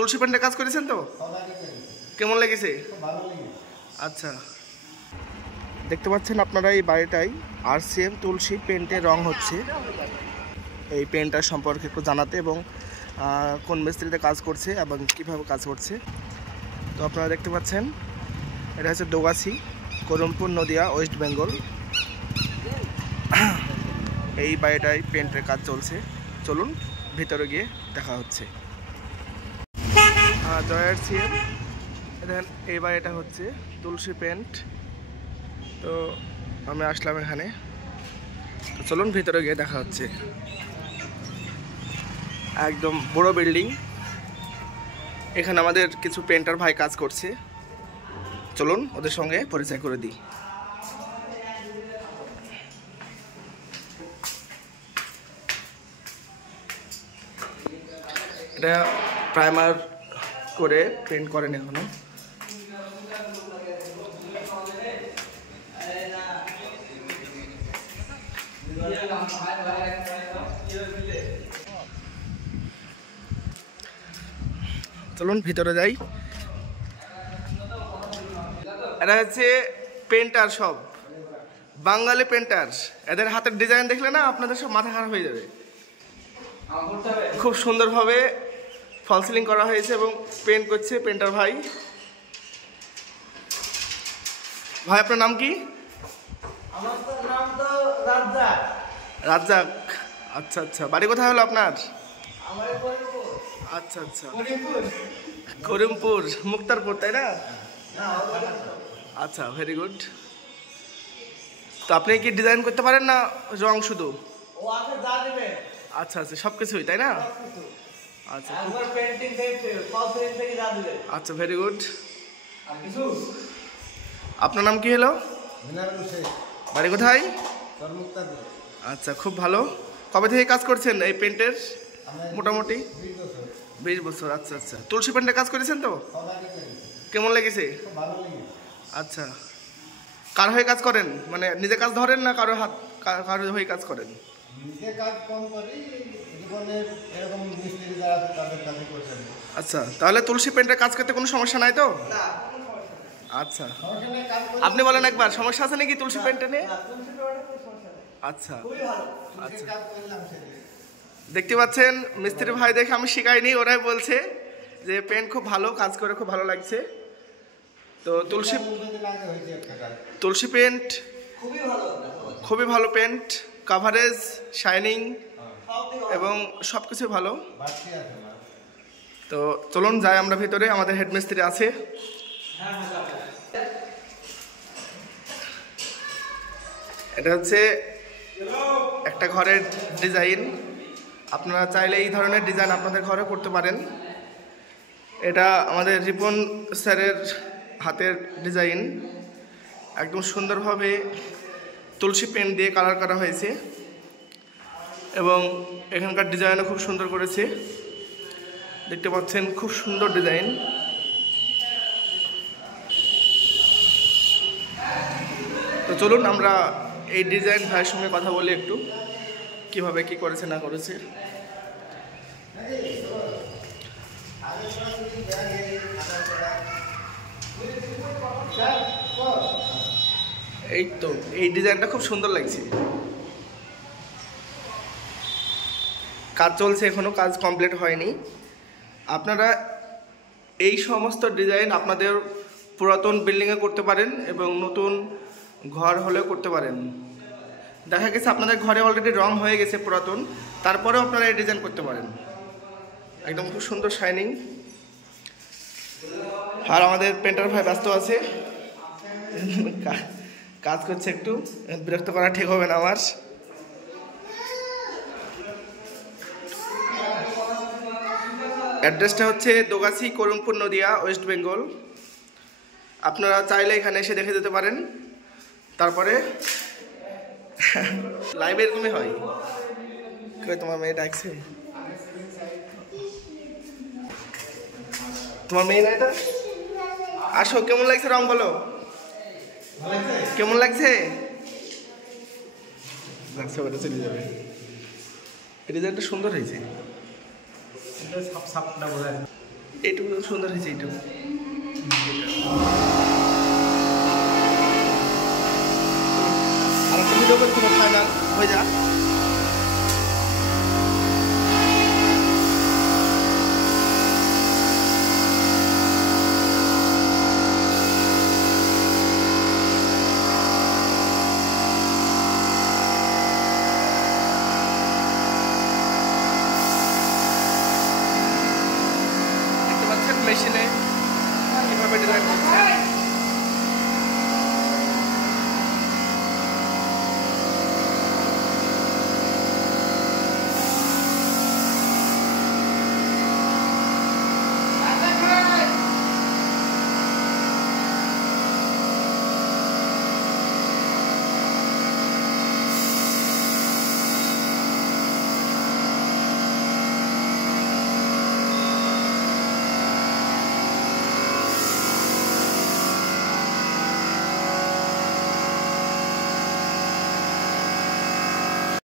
তুলসী পেন্টের কাজ করেছেন তো? কেমন লেগেছে? আচ্ছা, দেখতে পাচ্ছেন আপনারা এই বাড়িটাই RCM তুলসী পেন্টের রং হচ্ছে। এই পেন্টটার সম্পর্কে একটু জানাতে এবং কোন মিস্ত্রিতে কাজ করছে এবং কীভাবে কাজ করছে। তো আপনারা দেখতে পাচ্ছেন এটা হচ্ছে দোগাছি, করমপুর, নদিয়া, ওয়েস্ট বেঙ্গল। এই বাড়িটায় পেন্টের কাজ চলছে। চলুন ভিতরে গিয়ে দেখা হচ্ছে। জয় RCM। দেখেন এই বাড়িটা হচ্ছে তুলসী পেন্ট। তো আমি আসলাম এখানে, তো চলুন ভিতরে গিয়ে দেখা হচ্ছে। একদম বড় বিল্ডিং। এখানে আমাদের কিছু পেন্টার ভাই কাজ করছে। চলুন ওদের সঙ্গে পরিচয় করে দিই। এটা প্রাইমার করে পেন্ট করেন এখনো। চলুন ভিতরে যাই। এটা হচ্ছে পেন্টার, সব বাঙালি পেন্টার। এদের হাতের ডিজাইন দেখলে না আপনাদের সব মাথা খারাপ হয়ে যাবে। খুব সুন্দরভাবে ফল সিলিং করা হয়েছে এবং পেন্ট করছে পেন্টার ভাই। ভাই আপনার নাম কি? আমার তো নাম তো রাজ্জাক। রাজ্জাক, আচ্ছা আচ্ছা। বাড়ি কোথায় হলো আপনার? আচ্ছা আচ্ছা, করিমপুর, মুক্তারপুর, তাই না? আচ্ছা, ভেরি গুড। তো আপনি কি ডিজাইন করতে পারেন না রং শুধু? আচ্ছা আচ্ছা, সব কিছুই, তাই না? আচ্ছা আচ্ছা, ভেরি গুড। আপনার নাম কি হলো? বাড়ি কোথায়? আচ্ছা, খুব ভালো। কবে থেকে কাজ করছেন এই পেন্টের? মোটামুটি 20 বছর। আচ্ছা আচ্ছা, তুলসী পেন্টের কাজ করেছেন তো? কেমন লেগেছে? আচ্ছা, কার হয়ে কাজ করেন? মানে নিজে কাজ ধরেন না কারো হাত, কারো হয়ে কাজ করেন? আচ্ছা, তাহলে তুলসী পেন্টের কাজ করতে কোনো সমস্যা নাই তো? আচ্ছা, আপনি বলেন একবার, সমস্যা আছে নাকি তুলসী পেন্টে নিয়ে? আচ্ছা আচ্ছা, দেখতে পাচ্ছেন মিস্ত্রি ভাই দেখে আমি শিখাইনি, ওরাই বলছে যে পেন্ট খুব ভালো, কাজ করে খুব ভালো লাগছে। তো তুলসী পেন্ট খুবই ভালো পেন্ট, কাভারেজ, শাইনিং এবং সব কিছু ভালো। তো চলুন যাই আমরা ভিতরে, আমাদের হেড মিস্ত্রি আছে। এটা হচ্ছে একটা ঘরের ডিজাইন। আপনারা চাইলে এই ধরনের ডিজাইন আপনাদের ঘরে করতে পারেন। এটা আমাদের রিপন স্যারের হাতের ডিজাইন। একদম সুন্দরভাবে তুলসী পেন্ট দিয়ে কালার করা হয়েছে এবং এখানকার ডিজাইনও খুব সুন্দর করেছে। দেখতে পাচ্ছেন খুব সুন্দর ডিজাইন। তো চলুন আমরা এই ডিজাইন ভাইয়ের সঙ্গে কথা বলি একটু, কিভাবে কি করেছে না করেছে। এই তো এই ডিজাইনটা খুব সুন্দর লাগছে। কাজ চলছে, এখনো কাজ কমপ্লিট হয়নি। আপনারা এই সমস্ত ডিজাইন আপনাদের পুরাতন বিল্ডিংয়ে করতে পারেন এবং নতুন ঘর হলেও করতে পারেন। দেখা গেছে আপনাদের ঘরে অলরেডি রং হয়ে গেছে পুরাতন, তারপরেও আপনারা এই ডিজাইন করতে পারেন। একদম খুব সুন্দর শাইনিং। আর আমাদের পেন্টার ভাই ব্যস্ত আছে, কাজ করছে, একটু বিরক্ত করা ঠিক হবে না আমার। অ্যাড্রেসটা হচ্ছে দোগাছি, করমপুর, নদিয়া, ওয়েস্ট বেঙ্গল। আপনারা চাইলে এখানে এসে দেখে যেতে পারেন। তারপরে লাইভে এরকমই হয়। তোমার মেয়ে ডাকছে, তোমার মেয়ে না এটা? আসো, কেমন লাগছে রং বলো, কেমন লাগছে? চলে যাবে। ডিজাইনটা সুন্দর হয়েছে। এইটুকু সুন্দর হয়েছে এইটুকু। আর একটা ভিডিও করে তোমার ফাইনাল হয়ে যা। মেশিনে কিভাবে ডিজাইন করছে।